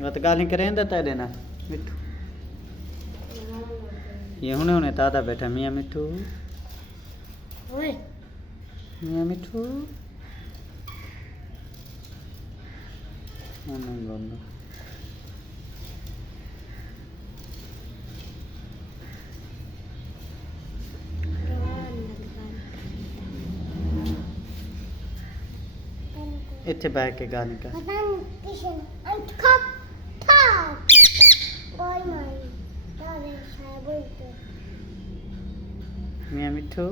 गत गाल नहीं करें तेरे ना मिठू ये हुने ताता बैठा मियाँ मिठू मियाँ मिठू बोलो इतने बैठ के गाने का मियाँ मिठू